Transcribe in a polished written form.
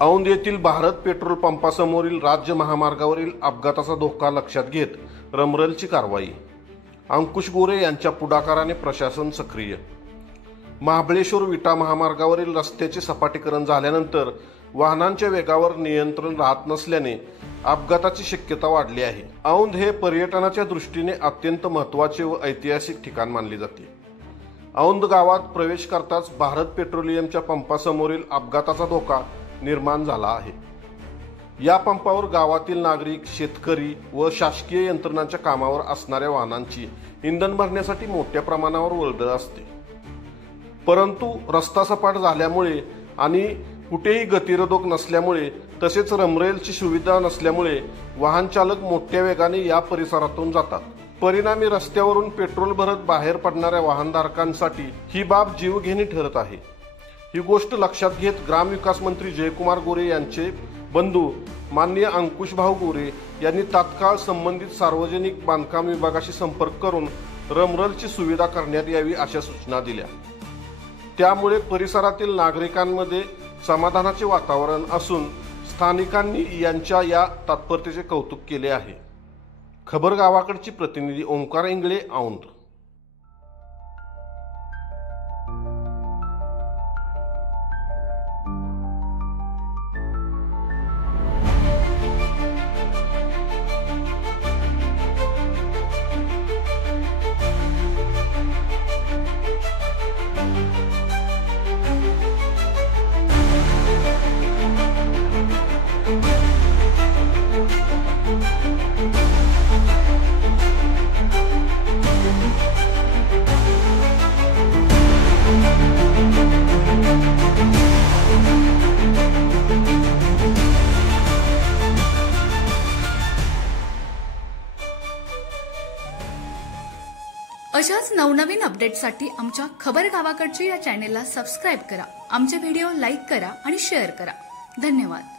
औंध येथील भारत पेट्रोल पंपासमोरील राज्य महामार्गावरील अपघाताचा धोका लक्षात घेत रमरलची कारवाई। अंकुश गोरे यांच्या पुढाकाराने प्रशासन सक्रिय। महाबळेश्वर विटा महामार्गावरील रस्त्याचे सपाटीकरण झाल्यानंतर वाहनांच्या वेगावर नियंत्रण राहत नसल्याने अपघाताची शक्यता वाढली आहे। औंध हे पर्यटनाच्या दृष्टीने अत्यंत महत्त्वाचे व ऐतिहासिक ठिकाण मानले जाते। औंध गावात प्रवेश करताच भारत पेट्रोलियमच्या पंपासमोरील अपघाताचा धोका निर्माण झाला आहे। या पंपावर गावातील नागरिक, शेतकरी व शासकीय यंत्रणांच्या कामावर असणाऱ्या वाहनांची इंधन भरण्यासाठी मोठ्या प्रमाणावर वर्दळ असते। परंतु रस्ता सपाट झाल्यामुळे आणि कुठेही गतिरोधक नसल्यामुळे तसेच रमरेलची सुविधा नसल्यामुळे वाहन चालक मोठ्या वेगाने या परिसरातून जातात। परिणामी रस्त्यावरून पेट्रोल भरत बाहेर पडणाऱ्या वाहनधारकांसाठी ही बाब जीवघेणी ठरत आहे। ही गोष्ट लक्षात घेत ग्रामविकास मंत्री जयकुमार गोरे यांचे बंधू माननीय अंकुशभाऊ गोरे यांनी तात्काळ संबंधित सार्वजनिक बांधकाम विभागाशी संपर्क करून रमरलची सुविधा करण्यात यावी अशा सूचना दिल्या। त्यामुळे परिसरातील नागरिकांमध्ये समाधानाचे वातावरण असून स्थानिकांनी यांच्या या तत्परतेचे कौतुक केले आहे। खबर गावाकडची प्रतिनिधी ओंकार इंगळे, औंध। अशाच नवनवीन अपडेट्ससाठी आमच्या खबर गावाकडची या चॅनेलला सबस्क्राईब करा, आमचे व्हिडिओ लाईक करा आणि शेअर करा। धन्यवाद।